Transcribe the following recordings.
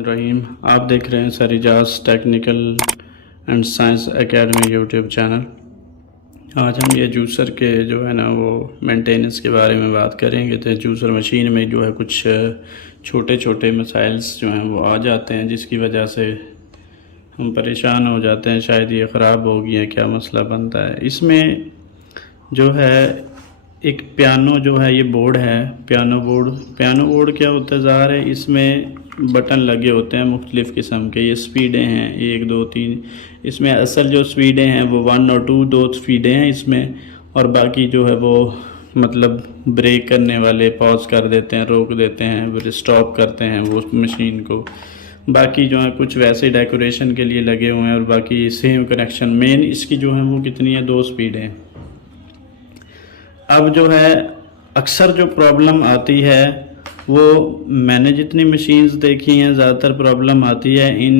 रहीम, आप देख रहे हैं sir Ejaz technical and science academy YouTube channel. आज हम ये जूसर के जो है ना वो मेंटेनेंस के बारे में बात करेंगे। तो जूसर मशीन में जो है कुछ छोटे छोटे मसाइल्स जो हैं वो आ जाते हैं, जिसकी वजह से हम परेशान हो जाते हैं, शायद ये ख़राब हो गई है, क्या मसला बनता है। इसमें जो है एक पियानो जो है ये बोर्ड है, पियानो बोर्ड क्या होता है ज़ाहिर है, इसमें बटन लगे होते हैं मुख्तलिफ़ किस्म के। ये स्पीडें हैं 1 2 3, इसमें असल जो स्पीडें हैं वो 1 और 2 दो स्पीडें हैं इसमें, और बाकी जो है वो मतलब ब्रेक करने वाले पॉज कर देते हैं, रोक देते हैं, स्टॉप करते हैं वो मशीन को। बाकी जो है कुछ वैसे डेकोरेशन के लिए लगे हुए हैं, और बाकी सेम कनेक्शन। मेन इसकी जो है वो कितनी है, 2 स्पीडें। अब जो है अक्सर जो प्रॉब्लम आती है वो मैंने जितनी मशीन्स देखी हैं ज़्यादातर प्रॉब्लम आती है इन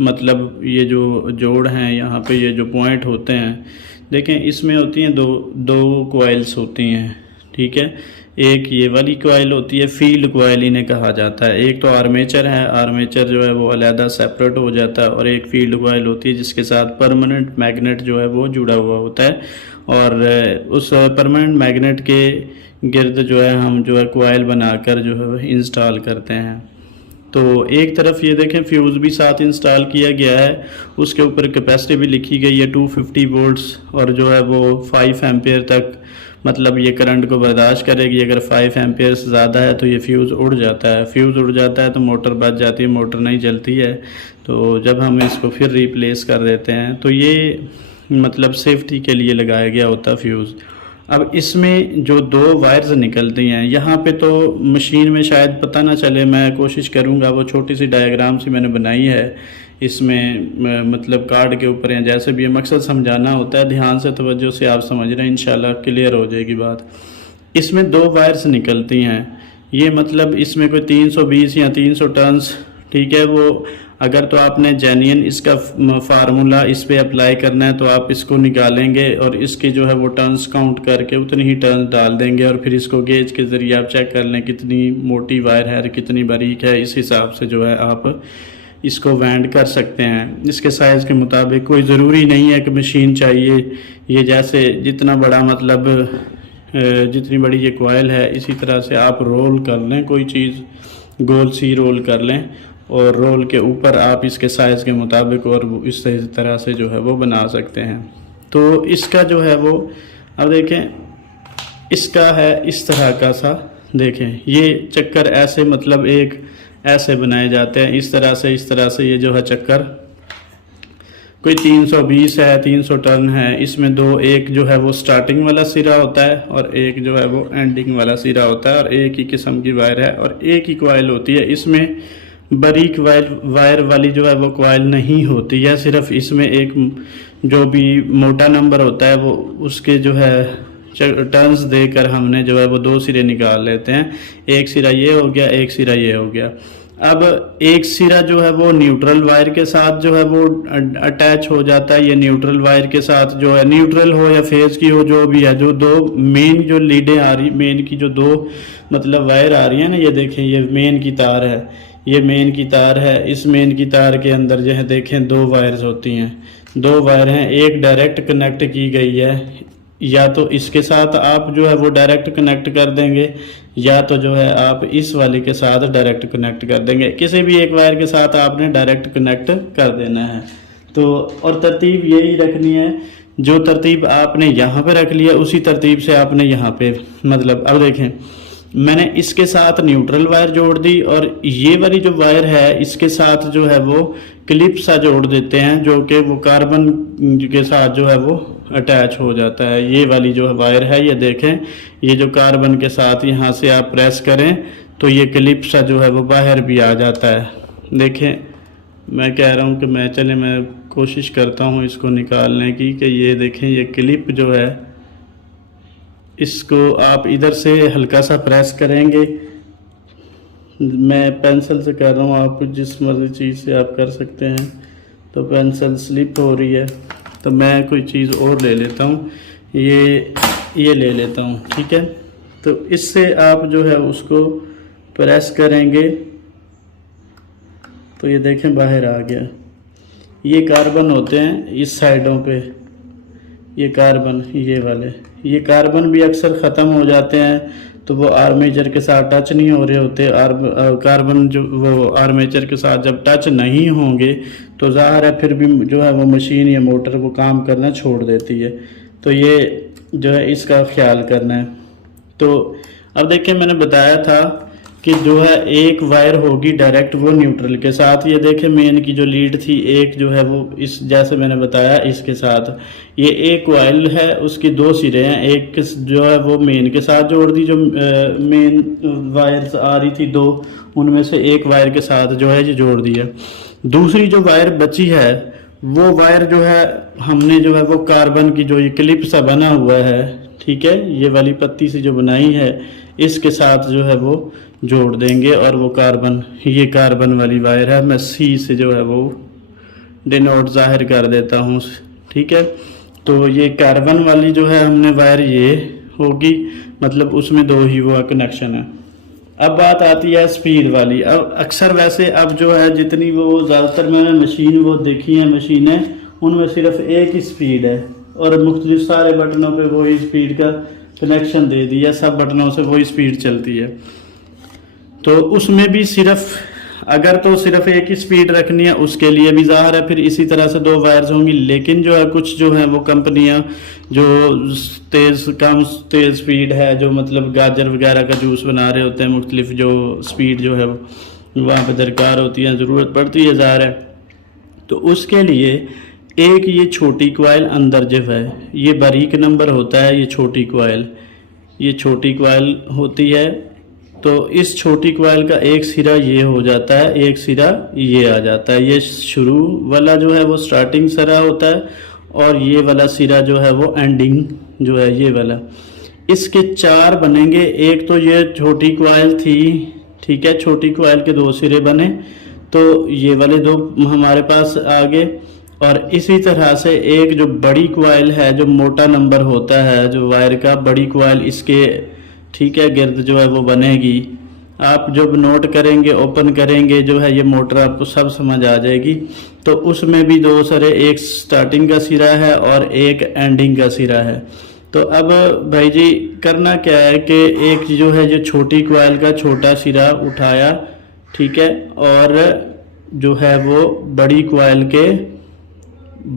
मतलब ये जो जोड़ हैं यहाँ पे, ये जो पॉइंट होते हैं देखें, इसमें होती हैं दो कॉइल्स होती हैं, ठीक है। एक ये वाली कॉइल होती है, फील्ड कॉइल इन्हें कहा जाता है। एक तो आर्मेचर है, आर्मेचर जो है वो अलहदा सेपरेट हो जाता है, और एक फील्ड कॉइल होती है जिसके साथ परमानेंट मैग्नेट जो है वो जुड़ा हुआ होता है, और उस परमानेंट मैग्नेट के गिर्द जो है हम जो है कॉइल बनाकर जो है इंस्टॉल करते हैं। तो एक तरफ ये देखें फ्यूज़ भी साथ इंस्टॉल किया गया है, उसके ऊपर कैपेसिटी भी लिखी गई है 250 वोल्ट्स, और जो है वो 5 एम्पेयर तक मतलब ये करंट को बर्दाश्त करेगी। अगर 5 एम्पेयर से ज़्यादा है तो ये फ्यूज़ उड़ जाता है, फ्यूज़ उड़ जाता है तो मोटर बच जाती है, मोटर नहीं जलती है। तो जब हम इसको फिर रिप्लेस कर देते हैं तो ये मतलब सेफ्टी के लिए लगाया गया होता है फ्यूज़। अब इसमें जो 2 वायर्स निकलती हैं यहाँ पे, तो मशीन में शायद पता ना चले, मैं कोशिश करूँगा, वो छोटी सी डायग्राम सी मैंने बनाई है इसमें, मतलब कार्ड के ऊपर, या जैसे भी ये मकसद समझाना होता है, ध्यान से तवज्जो से आप समझ रहे हैं, इंशाल्लाह क्लियर हो जाएगी बात। इसमें 2 वायर्स निकलती हैं, ये मतलब इसमें कोई 320 या 300 टर्न्स, ठीक है। वो अगर तो आपने जेन्युइन इसका फार्मूला इस पे अप्लाई करना है तो आप इसको निकालेंगे और इसके जो है वो टर्न्स काउंट करके उतनी ही टर्न्स डाल देंगे, और फिर इसको गेज के ज़रिए आप चेक कर लें कितनी मोटी वायर है, कितनी बारीक है, इस हिसाब से जो है आप इसको वेंड कर सकते हैं इसके साइज़ के मुताबिक। कोई ज़रूरी नहीं है कि मशीन चाहिए ये जैसे जितना बड़ा मतलब जितनी बड़ी ये कॉइल है इसी तरह से आप रोल कर लें, कोई चीज़ गोल सी रोल कर लें, और रोल के ऊपर आप इसके साइज़ के मुताबिक और इस तरह से जो है वो बना सकते हैं। तो इसका जो है वो अब देखें, इसका है इस तरह का सा, देखें ये चक्कर ऐसे मतलब एक ऐसे बनाए जाते हैं, इस तरह से ये जो है चक्कर कोई 320 है, 300 टर्न है। इसमें 2, एक जो है वो स्टार्टिंग वाला सिरा होता है और एक जो है वो एंडिंग वाला सिरा होता है, और एक ही किस्म की वायर है और एक ही कॉइल होती है। इसमें बारीक वायर वाली जो है वो कॉइल नहीं होती है, सिर्फ इसमें एक जो भी मोटा नंबर होता है वो उसके जो है टर्न्स देकर हमने जो है वो 2 सिरे निकाल लेते हैं। एक सिरा ये हो गया, एक सिरा ये हो गया। अब एक सिरा जो है वो न्यूट्रल वायर के साथ जो है वो अटैच हो जाता है। ये न्यूट्रल वायर के साथ जो है, न्यूट्रल हो या फेज की हो, जो भी है, जो 2 मेन जो लीडें आ रही, मेन की जो 2 मतलब वायर आ रही है ना, ये देखें ये मेन की तार है, ये मेन की तार है। इस मेन की तार के अंदर जो है देखें 2 वायर्स होती हैं, 2 वायर हैं। एक डायरेक्ट कनेक्ट की गई है, या तो इसके साथ आप जो है वो डायरेक्ट कनेक्ट कर देंगे, या तो जो है आप इस वाले के साथ डायरेक्ट कनेक्ट कर देंगे। किसी भी एक वायर के साथ आपने डायरेक्ट कनेक्ट कर देना है। तो और तरतीब यही रखनी है, जो तरतीब आपने यहाँ पे रख लिया उसी तरतीब से आपने यहाँ पे मतलब। अब देखें मैंने इसके साथ न्यूट्रल वायर जोड़ दी, और ये वाली जो वायर है इसके साथ जो है वो क्लिप सा जोड़ देते हैं, जो कि वो कार्बन के साथ जो है वो अटैच हो जाता है। ये वाली जो वायर है ये देखें, ये जो कार्बन के साथ यहाँ से आप प्रेस करें तो ये क्लिप सा जो है वो बाहर भी आ जाता है। देखें मैं कह रहा हूँ कि मैं कोशिश करता हूँ इसको निकालने की, कि ये देखें ये क्लिप जो है इसको आप इधर से हल्का सा प्रेस करेंगे। मैं पेंसिल से कर रहा हूँ, आप जिस मर्जी चीज़ से आप कर सकते हैं। तो पेंसिल स्लिप हो रही है तो मैं कोई चीज़ और ले लेता हूँ। ये ले लेता हूँ, ठीक है। तो इससे आप जो है उसको प्रेस करेंगे तो ये देखें बाहर आ गया। ये कार्बन होते हैं इस साइडों पे, ये कार्बन, ये वाले, ये कार्बन भी अक्सर ख़त्म हो जाते हैं तो वो आर्मेचर के साथ टच नहीं हो रहे होते। कार्बन जो वो आर्मेचर के साथ जब टच नहीं होंगे तो ज़ाहिर है फिर भी जो है वो मशीन या मोटर वो काम करना छोड़ देती है। तो ये जो है इसका ख्याल करना है। तो अब देखिए मैंने बताया था कि जो है एक वायर होगी डायरेक्ट वो न्यूट्रल के साथ। ये देखें मेन की जो लीड थी एक जो है वो इस जैसे मैंने बताया इसके साथ, ये एक कॉइल है उसकी दो सिरे हैं, एक जो है वो मेन के साथ जोड़ दी, जो मेन वायर्स आ रही थी दो, उनमें से एक वायर के साथ जो है ये जोड़ दिया। दूसरी जो वायर बची है वो वायर जो है हमने जो है वो कार्बन की जो ये क्लिप सा बना हुआ है, ठीक है, ये वाली पत्ती से जो बनाई है इसके साथ जो है वो जोड़ देंगे और वो कार्बन, ये कार्बन वाली वायर है, मैं सी से जो है वो डिनोट जाहिर कर देता हूँ, ठीक है। तो ये कार्बन वाली जो है हमने वायर ये होगी, मतलब उसमें दो ही वो कनेक्शन है। अब बात आती है स्पीड वाली। अब अक्सर वैसे अब जो है जितनी वो ज़्यादातर मैंने मशीन वो देखी है मशीनें, उनमें सिर्फ एक ही स्पीड है और मुख्तलिफ सारे बटनों पे वही स्पीड का कनेक्शन दे दिया, सब बटनों से वही स्पीड चलती है। तो उसमें भी सिर्फ अगर तो सिर्फ एक ही स्पीड रखनी है उसके लिए भी ज़ाहिर है फिर इसी तरह से दो वायर्स होंगी। लेकिन जो है कुछ जो है वो कंपनियां जो कम तेज़ स्पीड है, जो मतलब गाजर वगैरह का जूस बना रहे होते हैं, मुख्तलिफ जो स्पीड जो है वहाँ पे दरकार होती है, ज़रूरत पड़ती है ज़ाहिर है, तो उसके लिए एक ये छोटी कॉइल अंदर जो है ये बारीक नंबर होता है, ये छोटी कॉइल होती है। तो इस छोटी कॉइल का एक सिरा ये हो जाता है, एक सिरा ये आ जाता है, ये शुरू वाला जो है वो स्टार्टिंग सिरा होता है और ये वाला सिरा जो है वो एंडिंग जो है ये वाला। इसके चार बनेंगे, एक तो ये छोटी कॉइल थी, ठीक है, छोटी कॉइल के दो सिरे बने तो ये वाले दो हमारे पास आ गए। और इसी तरह से एक जो बड़ी कॉइल है, जो मोटा नंबर होता है जो वायर का, बड़ी कॉइल इसके, ठीक है, गिर्द जो है वो बनेगी। आप जब नोट करेंगे ओपन करेंगे जो है ये मोटर आपको सब समझ आ जाएगी। तो उसमें भी दो सिरे, एक स्टार्टिंग का सिरा है और एक एंडिंग का सिरा है। तो अब भाई जी करना क्या है कि एक जो है जो छोटी कॉइल का छोटा सिरा उठाया, ठीक है, और जो है वो बड़ी कॉइल के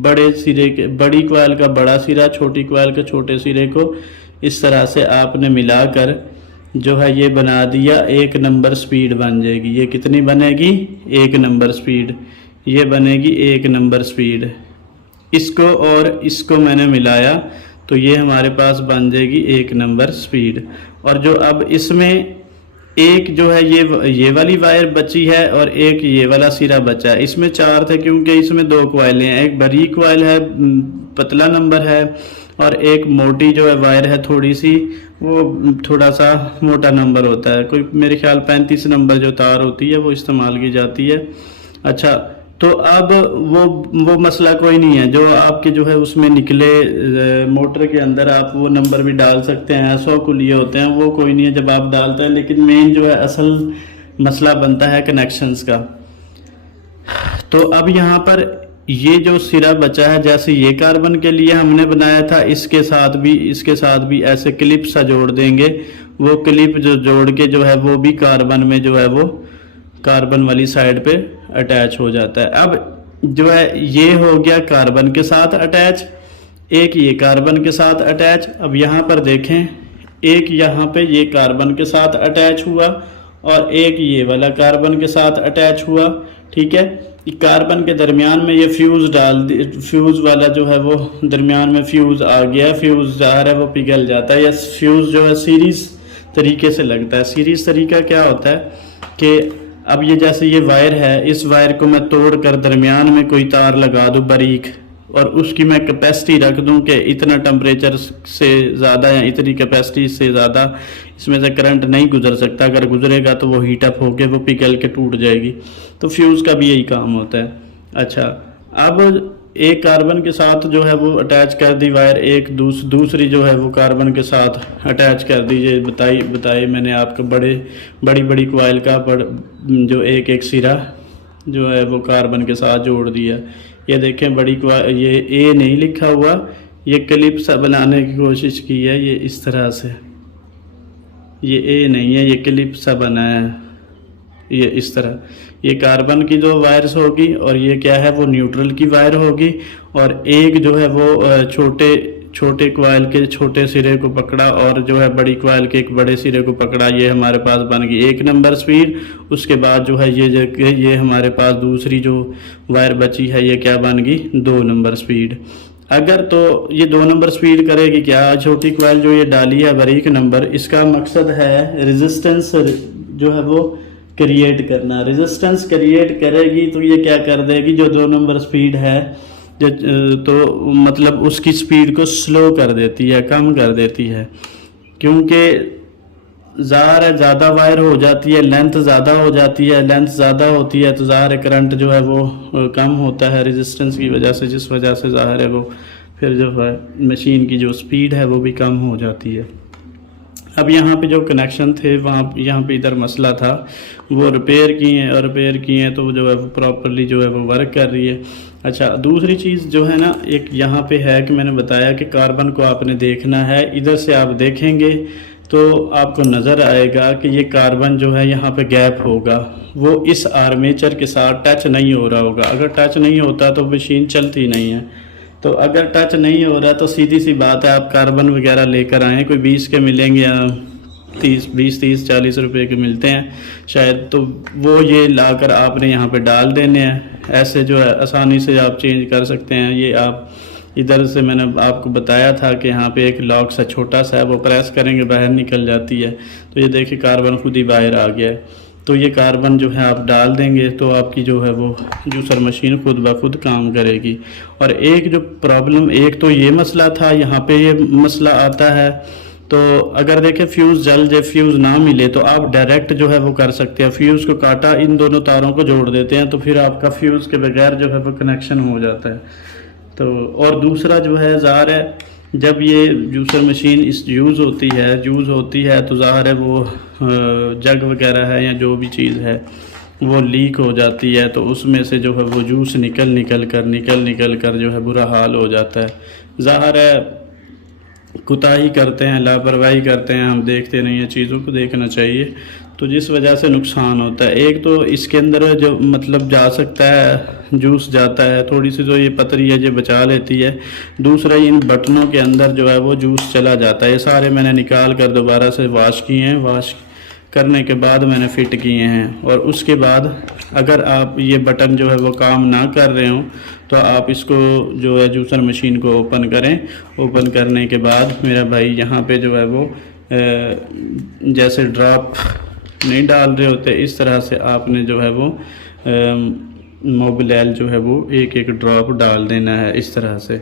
बड़े सिरे के, बड़ी कॉइल का बड़ा सिरा छोटी कॉइल के छोटे सिरे को इस तरह से आपने मिलाकर जो है ये बना दिया, एक नंबर स्पीड बन जाएगी। ये कितनी बनेगी? एक नंबर स्पीड, ये बनेगी एक नंबर स्पीड। इसको और इसको मैंने मिलाया तो ये हमारे पास बन जाएगी एक नंबर स्पीड। और जो अब इसमें एक जो है ये वाली वायर बची है और एक ये वाला सिरा बचा है। इसमें चार थे क्योंकि इसमें दो कॉइलें हैं, एक बारीक कॉइल है, पतला नंबर है, और एक मोटी जो है वायर है थोड़ी सी, वो थोड़ा सा मोटा नंबर होता है, कोई मेरे ख्याल 35 नंबर जो तार होती है वो इस्तेमाल की जाती है। अच्छा, तो अब वो मसला कोई नहीं है, जो आपके जो है उसमें निकले मोटर के अंदर आप वो नंबर भी डाल सकते हैं, 100 को लिए होते हैं, वो कोई नहीं है जब आप डालते हैं। लेकिन मेन जो है असल मसला बनता है कनेक्शंस का। तो अब यहाँ पर ये जो सिरा बचा है, जैसे ये कार्बन के लिए हमने बनाया था, इसके साथ भी ऐसे क्लिप सा जोड़ देंगे। वो क्लिप जो जोड़ के जो है वो भी कार्बन में जो है वो कार्बन वाली साइड पे अटैच हो जाता है। अब जो है ये हो गया कार्बन के साथ अटैच, एक ये कार्बन के साथ अटैच। अब यहाँ पर देखें, एक यहाँ पे ये कार्बन के साथ अटैच हुआ और एक ये वाला कार्बन के साथ अटैच हुआ, ठीक है। कार्बन के दरमियान में ये फ्यूज़ डाल दी, फ्यूज़ वाला जो है वो दरमियान में फ्यूज़ आ गया, फ्यूज़ ज़ाहिर है वो पिघल जाता है। या फ्यूज़ जो है सीरीज़ तरीके से लगता है। सीरीज़ तरीका क्या होता है कि अब ये जैसे ये वायर है, इस वायर को मैं तोड़ कर दरमियान में कोई तार लगा दूं बारीक, और उसकी मैं कैपेसिटी रख दूं कि इतना टेम्परेचर से ज़्यादा या इतनी कैपेसिटी से ज़्यादा इसमें से करंट नहीं गुजर सकता, अगर गुजरेगा तो वो हीट अप होकर वो पिघल के टूट जाएगी। तो फ्यूज़ का भी यही काम होता है। अच्छा, अब एक कार्बन के साथ जो है वो अटैच कर दी वायर, एक दूसरी जो है वो कार्बन के साथ अटैच कर दीजिए। बताइए मैंने आपको बड़ी बड़ी कॉइल का जो एक एक सिरा जो है वो कार्बन के साथ जोड़ दिया। ये देखें बड़ी कॉइल, ये ए नहीं लिखा हुआ, ये क्लिप सा बनाने की कोशिश की है, ये इस तरह से, ये ए नहीं है, ये क्लिप सा बना है, ये इस तरह। ये कार्बन की जो वायर्स होगी और ये क्या है वो न्यूट्रल की वायर होगी। और एक जो है वो छोटे कॉइल के छोटे सिरे को पकड़ा और जो है बड़ी कॉइल के एक बड़े सिरे को पकड़ा, ये हमारे पास बन गई 1 नंबर स्पीड। उसके बाद जो है ये हमारे पास दूसरी जो वायर बची है ये क्या बन गई 2 नंबर स्पीड। अगर तो ये 2 नंबर स्पीड करेगी क्या, छोटी कॉइल जो ये डाली है बारीक नंबर, इसका मकसद है रेजिस्टेंस जो है वो क्रिएट करना। रेजिस्टेंस क्रिएट करेगी तो ये क्या कर देगी, जो 2 नंबर स्पीड है तो मतलब उसकी स्पीड को स्लो कर देती है, कम कर देती है, क्योंकि ज़्यादा वायर हो जाती है, लेंथ ज़्यादा हो जाती है, लेंथ ज़्यादा होती है तो ज़ाहिर करंट जो है वो कम होता है रेजिस्टेंस की वजह से, जिस वजह से ज़ाहिर है वो फिर जो है मशीन की जो स्पीड है वो भी कम हो जाती है। अब यहाँ पे जो कनेक्शन थे वहाँ यहाँ पे इधर मसला था, वो रिपेयर किए हैं तो जो है प्रॉपरली जो है वो वर्क कर रही है। अच्छा, दूसरी चीज़ जो है ना, एक यहाँ पे है कि मैंने बताया कि कार्बन को आपने देखना है, इधर से आप देखेंगे तो आपको नज़र आएगा कि ये कार्बन जो है यहाँ पे गैप होगा, वो इस आर्मेचर के साथ टच नहीं हो रहा होगा। अगर टच नहीं होता तो मशीन चलती नहीं है। तो अगर टच नहीं हो रहा तो सीधी सी बात है, आप कार्बन वगैरह लेकर आएँ, कोई 20 के मिलेंगे या 20-30-40 रुपए के मिलते हैं शायद, तो वो ये लाकर आपने यहाँ पे डाल देने हैं। ऐसे जो है आसानी से आप चेंज कर सकते हैं। ये आप इधर से मैंने आपको बताया था कि यहाँ पे एक लॉक सा छोटा सा है, वो प्रेस करेंगे बाहर निकल जाती है। तो ये देखिए कार्बन खुद ही बाहर आ गया है। तो ये कार्बन जो है आप डाल देंगे तो आपकी जो है वो जूसर मशीन खुद ब खुद काम करेगी। और एक जो प्रॉब्लम, एक तो ये मसला था, यहाँ पे ये मसला आता है। तो अगर देखें फ्यूज़ जल जाए, फ्यूज़ ना मिले तो आप डायरेक्ट जो है वो कर सकते हैं, फ्यूज़ को काटा, इन दोनों तारों को जोड़ देते हैं तो फिर आपका फ्यूज़ के बगैर जो है वो कनेक्शन हो जाता है। तो और दूसरा जो है ज़ाहिर है जब ये जूसर मशीन यूज़ होती है तो ज़ाहिर है वो जग वगैरह है या जो भी चीज़ है वो लीक हो जाती है, तो उसमें से जो है वो जूस निकल कर जो है बुरा हाल हो जाता है। ज़ाहिर है कुताही करते हैं, लापरवाही करते हैं, हम देखते नहीं हैं, चीज़ों को देखना चाहिए, तो जिस वजह से नुकसान होता है। एक तो इसके अंदर जो मतलब जा सकता है, जूस जाता है, थोड़ी सी जो ये पतरी है ये बचा लेती है। दूसरा इन बटनों के अंदर जो है वो जूस चला जाता है। ये सारे मैंने निकाल कर दोबारा से वॉश किए हैं, वॉश करने के बाद मैंने फ़िट किए हैं। और उसके बाद अगर आप ये बटन जो है वो काम ना कर रहे हो तो आप इसको जो है जूसर मशीन को ओपन करें। ओपन करने के बाद मेरा भाई यहाँ पे जो है वो जैसे ड्रॉप नहीं डाल रहे होते, इस तरह से आपने जो है वो मोबिल जो है वो एक एक ड्रॉप डाल देना है। इस तरह से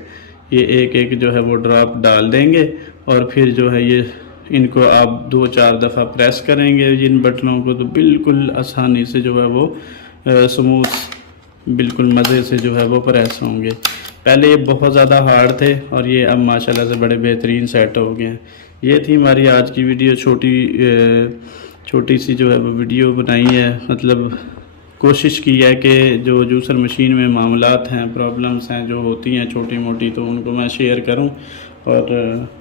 ये एक एक जो है वो ड्रॉप डाल देंगे और फिर जो है ये इनको आप 2-4 दफ़ा प्रेस करेंगे जिन बटनों को, तो बिल्कुल आसानी से जो है वो स्मूथ बिल्कुल मज़े से जो है वो प्रेस होंगे। पहले ये बहुत ज़्यादा हार्ड थे और ये अब माशाल्लाह से बड़े बेहतरीन सेट हो गए हैं। ये थी हमारी आज की वीडियो, छोटी सी जो है वो वीडियो बनाई है। मतलब कोशिश की है कि जो जूसर मशीन में मामलात हैं, प्रॉब्लम्स हैं जो होती हैं छोटी मोटी, तो उनको मैं शेयर करूं और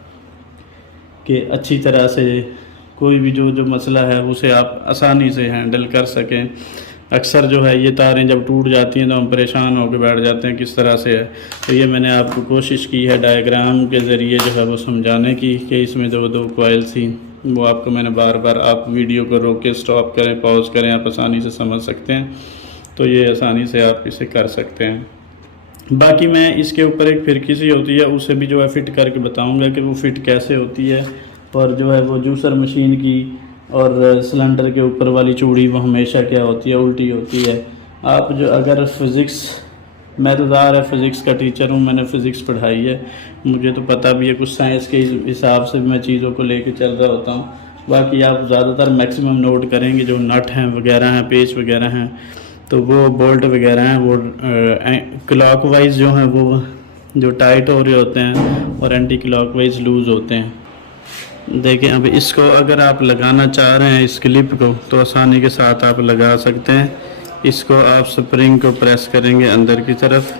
कि अच्छी तरह से कोई भी जो मसला है उसे आप आसानी से हैंडल कर सकें। अक्सर जो है ये तारें जब टूट जाती हैं तो हम परेशान होकर बैठ जाते हैं किस तरह से है। तो ये मैंने आपको कोशिश की है डायग्राम के ज़रिए जो है वो समझाने की कि इसमें जो 2 कॉइल थी वो आपको मैंने बार बार, आप वीडियो को रोक के स्टॉप करें, पॉज करें, आप आसानी से समझ सकते हैं। तो ये आसानी से आप इसे कर सकते हैं। बाकी मैं इसके ऊपर एक फिरकी सी होती है उसे भी जो है फ़िट करके बताऊंगा कि वो फ़िट कैसे होती है। और जो है वो जूसर मशीन की और सिलेंडर के ऊपर वाली चूड़ी वो हमेशा क्या होती है, उल्टी होती है। आप जो अगर फ़िज़िक्स, मैं तो ज़ाहिर है फ़िज़िक्स का टीचर हूँ, मैंने फ़िज़िक्स पढ़ाई है, मुझे तो पता भी है, कुछ साइंस के हिसाब से मैं चीज़ों को लेके चल रहा होता हूँ। बाकी आप ज़्यादातर मैक्सिमम नोट करेंगे जो नट हैं वगैरह हैं, पेच वगैरह हैं, तो वो बोल्ट वगैरह हैं वो क्लॉकवाइज जो हैं वो जो टाइट हो रहे होते हैं और एंटी क्लॉकवाइज लूज़ होते हैं। देखिए अब इसको अगर आप लगाना चाह रहे हैं इस क्लिप को तो आसानी के साथ आप लगा सकते हैं। इसको आप स्प्रिंग को प्रेस करेंगे अंदर की तरफ,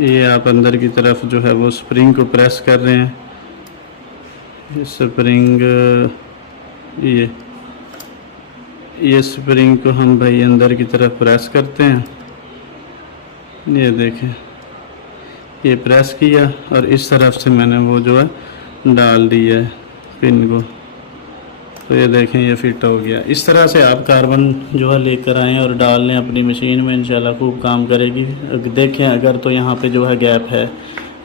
ये आप अंदर की तरफ जो है वो स्प्रिंग को प्रेस कर रहे हैं। स्प्रिंग ये स्प्रिंग को हम भाई अंदर की तरफ प्रेस करते हैं। ये देखें, ये प्रेस किया और इस तरफ से मैंने वो जो है डाल दिया है पिन को, तो ये देखें ये फिट हो गया। इस तरह से आप कार्बन जो है लेकर आएँ और डाल लें अपनी मशीन में, इंशाल्लाह खूब काम करेगी। देखें अगर तो यहाँ पे जो है गैप है,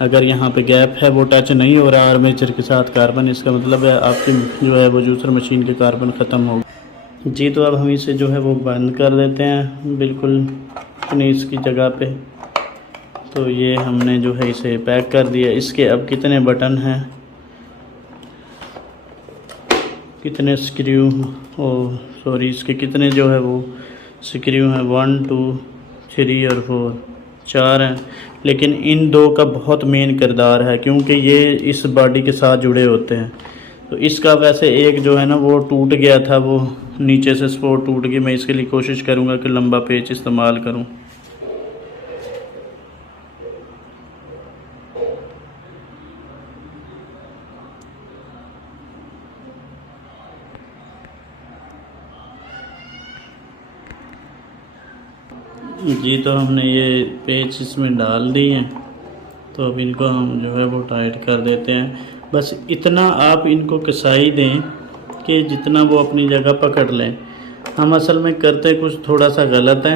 अगर यहाँ पे गैप है वो टच नहीं हो रहा आर्मेचर के साथ कार्बन, इसका मतलब है आपकी जो है वो जूसर मशीन के कार्बन ख़त्म हो गए। जी तो अब हम इसे जो है वो बंद कर देते हैं बिल्कुल अपनी इसकी जगह पे। तो ये हमने जो है इसे पैक कर दिया। इसके अब कितने बटन हैं, कितने स्क्रू इसके कितने जो है वो स्क्रू हैं, 1 2 3 और 4 4 हैं। लेकिन इन दो का बहुत मेन किरदार है क्योंकि ये इस बॉडी के साथ जुड़े होते हैं। तो इसका वैसे एक जो है ना वो टूट गया था, वो नीचे से सपोर्ट टूट गई। मैं इसके लिए कोशिश करूँगा कि लंबा पेच इस्तेमाल करूँ। जी तो हमने ये पेच इसमें डाल दिए हैं, तो अब इनको हम जो है वो टाइट कर देते हैं। बस इतना आप इनको कसाई दें कि जितना वो अपनी जगह पकड़ लें। हम असल में करते कुछ थोड़ा सा गलत है,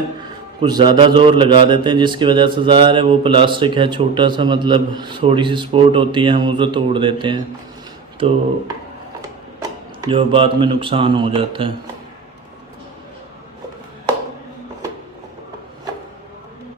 कुछ ज़्यादा ज़ोर लगा देते हैं जिसकी वजह से ज़ाहिर है वो प्लास्टिक है छोटा सा, मतलब थोड़ी सी सपोर्ट होती है, हम उसे तोड़ देते हैं तो जो बाद में नुकसान हो जाता है।